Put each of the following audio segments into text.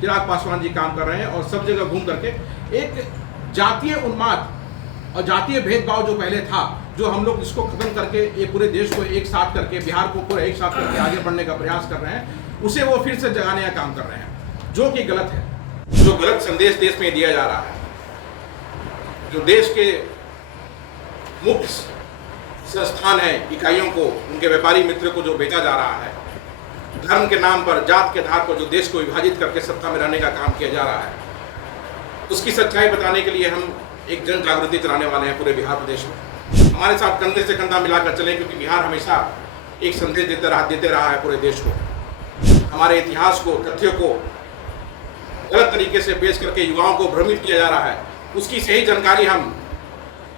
चिराग पासवान जी काम कर रहे हैं और सब जगह घूम करके एक जातीय उन्माद और जातीय भेदभाव जो पहले था, जो हम लोग इसको खत्म करके ये पूरे देश को एक साथ करके, बिहार को पूरा एक साथ करके आगे बढ़ने का प्रयास कर रहे हैं, उसे वो फिर से जगाने का काम कर रहे हैं, जो कि गलत है। जो गलत संदेश देश में दिया जा रहा है, जो देश के मुख्य संस्थान है, इकाइयों को, उनके व्यापारी मित्र को जो बेचा जा रहा है, धर्म के नाम पर, जात के आधार पर जो देश को विभाजित करके सत्ता में रहने का काम किया जा रहा है, उसकी सच्चाई बताने के लिए हम एक जन जागृति चलाने वाले हैं पूरे बिहार प्रदेश में। हमारे साथ कंधे से कंधा मिलाकर चलें, क्योंकि बिहार हमेशा एक संदेश देते रहा है पूरे देश को। हमारे इतिहास को, तथ्यों को गलत तरीके से पेश करके युवाओं को भ्रमित किया जा रहा है, उसकी सही जानकारी हम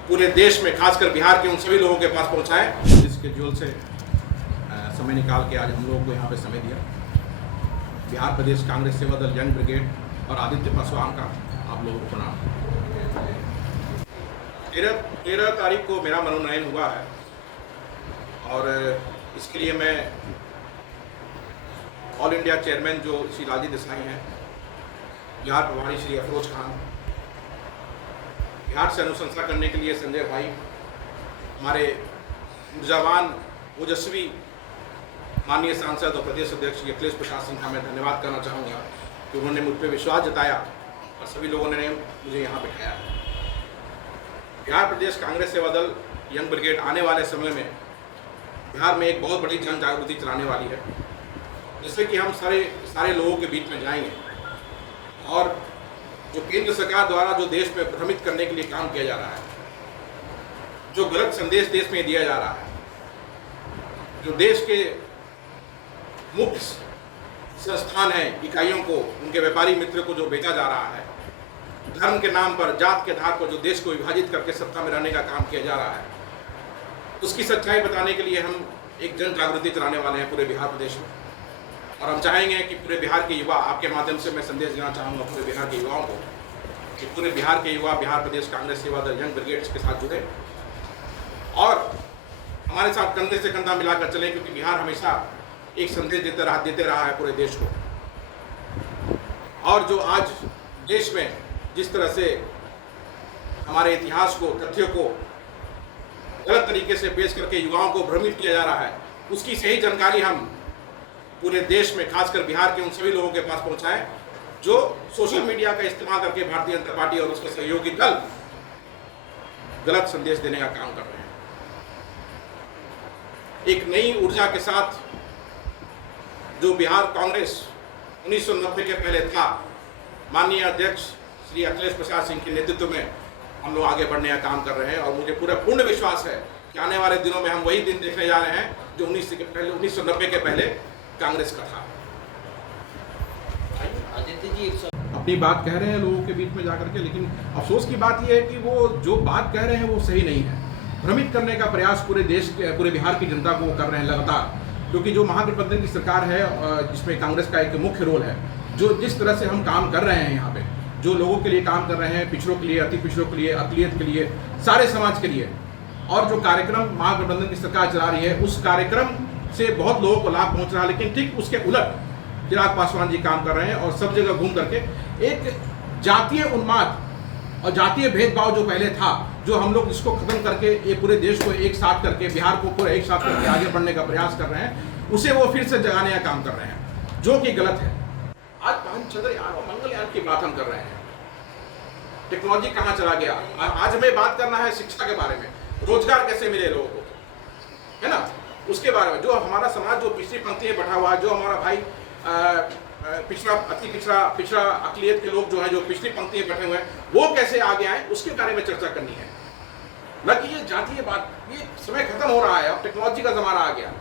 पूरे देश में, खासकर बिहार के उन सभी लोगों के पास पहुंचाएं। जिसके जोल से समय निकाल के आज हम लोगों को यहाँ पे समय दिया। बिहार प्रदेश कांग्रेस सेवा दल यंग ब्रिगेड और आदित्य पासवान का आप लोगों को प्रणाम। 13 तारीख को मेरा मनोनयन हुआ है और इसके लिए मैं ऑल इंडिया चेयरमैन जो श्री लालजी देसाई हैं, बिहार प्रभारी श्री अफरोज खान, बिहार से अनुशंसा करने के लिए संजय भाई, हमारे ऊर्जावान ओजस्वी माननीय सांसद और प्रदेश अध्यक्ष श्री अखिलेश प्रसाद सिंह का मैं धन्यवाद करना चाहूँगा कि उन्होंने मुझ पर विश्वास जताया और सभी लोगों ने मुझे यहाँ बिठाया। बिहार प्रदेश कांग्रेस सेवा दल यंग ब्रिगेड आने वाले समय में बिहार में एक बहुत बड़ी जन जागृति चलाने वाली है, जिससे कि हम सारे लोगों के बीच में जाएंगे और जो केंद्र सरकार द्वारा जो देश में भ्रमित करने के लिए काम किया जा रहा है, जो गलत संदेश देश में दिया जा रहा है, जो देश के मुख्य संस्थान है, इकाइयों को, उनके व्यापारी मित्र को जो बेचा जा रहा है, धर्म के नाम पर, जात के आधार पर जो देश को विभाजित करके सत्ता में रहने का काम किया जा रहा है, उसकी सच्चाई बताने के लिए हम एक जन जागृति चलाने वाले हैं पूरे बिहार प्रदेश में। और हम चाहेंगे कि पूरे बिहार के युवा, आपके माध्यम से मैं संदेश देना चाहूँगा पूरे बिहार के युवाओं को कि पूरे बिहार के युवा बिहार प्रदेश कांग्रेस सेवा दल यंग ब्रिगेड के साथ जुड़े और हमारे साथ कंधे से कंधा मिलाकर चलें, क्योंकि बिहार हमेशा एक संदेश देते रहा है पूरे देश को। और जो आज देश में जिस तरह से हमारे इतिहास को, तथ्यों को गलत तरीके से पेश करके युवाओं को भ्रमित किया जा रहा है, उसकी सही जानकारी हम पूरे देश में, खासकर बिहार के उन सभी लोगों के पास पहुंचाएं जो सोशल मीडिया का इस्तेमाल करके भारतीय जनता पार्टी और उसके सहयोगी दल गलत संदेश देने का काम कर रहे हैं। एक नई ऊर्जा के साथ जो बिहार कांग्रेस 1990 के पहले था, माननीय अध्यक्ष श्री अखिलेश प्रसाद सिंह के नेतृत्व में हम लोग आगे बढ़ने का काम कर रहे हैं और मुझे पूर्ण विश्वास है कि आने वाले दिनों में हम वही दिन देखने जा रहे हैं जो 1990 के पहले कांग्रेस का था। आदित्य जी अपनी बात कह रहे हैं लोगों के बीच में जाकर के, लेकिन अफसोस की बात यह है कि वो जो बात कह रहे हैं वो सही नहीं है। भ्रमित करने का प्रयास पूरे बिहार की जनता को कर रहे हैं लगातार, क्योंकि जो महागठबंधन की सरकार है जिसमें कांग्रेस का एक मुख्य रोल है, जो जिस तरह से हम काम कर रहे हैं यहाँ पे, जो लोगों के लिए काम कर रहे हैं, पिछड़ों के लिए, अति पिछड़ों के लिए, अकलियत के लिए, सारे समाज के लिए, और जो कार्यक्रम महागठबंधन की सरकार चला रही है, उस कार्यक्रम से बहुत लोगों को लाभ पहुंच रहा है। लेकिन ठीक उसके उलट चिराग पासवान जी काम कर रहे हैं और सब जगह घूम करके एक जातीय उन्माद और जातीय भेदभाव जो पहले था, जो हम लोग इसको खत्म करके ये पूरे देश को एक साथ करके, बिहार को पूरा एक साथ करके आगे बढ़ने का प्रयास कर रहे हैं, उसे वो फिर से जगाने का काम कर रहे हैं, जो कि गलत है। आज हम चंद्रयान और मंगलयान की बात हम कर रहे हैं, टेक्नोलॉजी कहाँ चला गया। आज हमें बात करना है शिक्षा के बारे में, रोजगार कैसे मिले लोगों को, है ना, उसके बारे में। जो हमारा समाज जो पिछली पंक्ति में बैठा हुआ है, जो हमारा भाई पिछड़ा, अति पिछड़ा अकलियत के लोग जो है, जो पिछली पंक्ति में बैठे हुए हैं, वो कैसे आगे आए, उसके बारे में चर्चा करनी है। न कि ये जातीय बात। ये समय खत्म हो रहा है, अब टेक्नोलॉजी का जमाना आ गया।